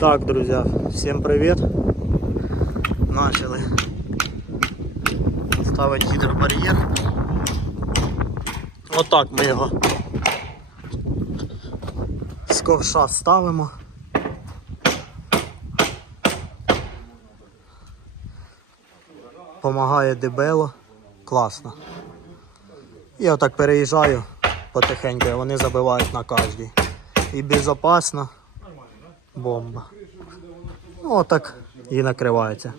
Так, друзья, всем привет. Начали ставить гідробар'єр. Отак ми його з ковша ставимо. Помагає дебело. Класно. І отак переїжджаю потихеньку, вони забивають на кожній. І безопасно. Бомба. Ну, отак і накривається.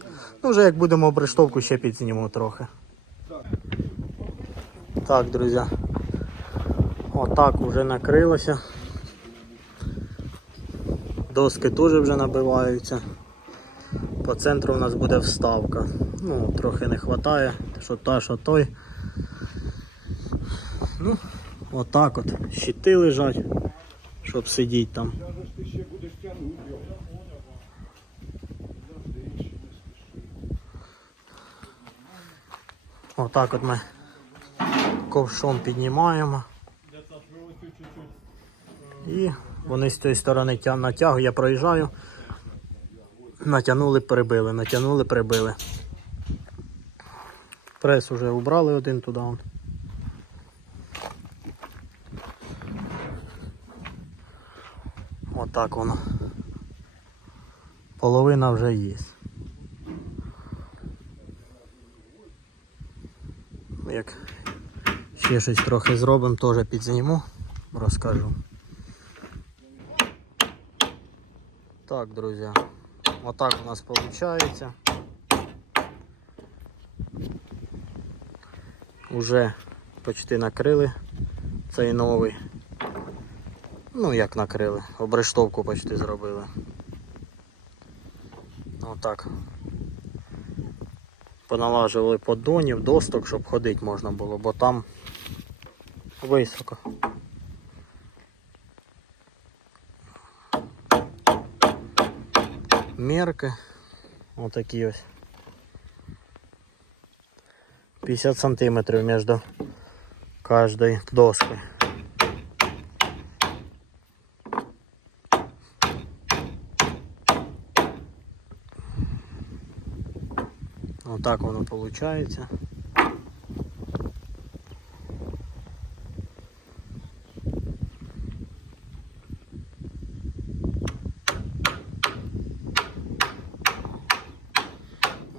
Ну, вже як будемо обрештовку, ще підзніму трохи. Так, друзі. Отак вже накрилося. Доски теж вже набиваються. По центру у нас буде вставка. Ну, трохи не вистачає, що та, що той. Ну, отак от. Щити лежать, щоб сидіти там. Отак от ми ковшом піднімаємо. І вони з цієї сторони тя- натягують, я проїжджаю. Натягнули, прибили, натягнули, прибили. Прес вже убрали один туди. Отак воно. Половина вже є. Як ще щось трохи зробимо, теж підзніму, розкажу. Так, друзі, отак у нас виходить. Уже почти накрили цей новий. Ну як накрили, обрештовку почти зробили. Отак. Поналажували поддонів, досток, щоб ходити можна було, бо там високо. Мерки. Отакі ось. 50 сантиметрів між кожною доскою. Отак воно виходить.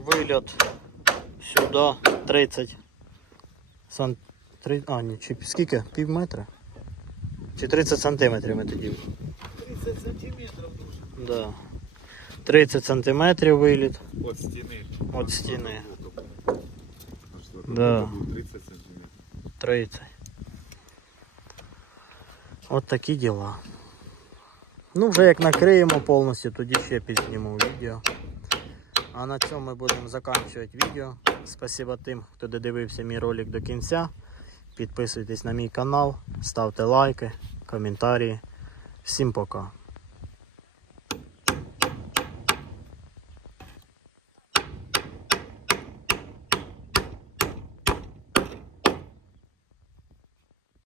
Вильот сюди 30 сан... три- А, ні, чи скільки? Пів метра? Чи 30 сантиметрів ми тоді? 30 сантиметрів дуже. Да. 30 сантиметрів виліт От стіни. від стіни. Да. Да. 30 сантиметрів. 30. От такі діла. Ну, вже як накриємо повністю, тоді ще підзніму відео. А на цьому ми будемо закінчувати відео. Спасибо тим, хто додивився мій ролик до кінця. Підписуйтесь на мій канал, ставте лайки, коментарі. Всім пока.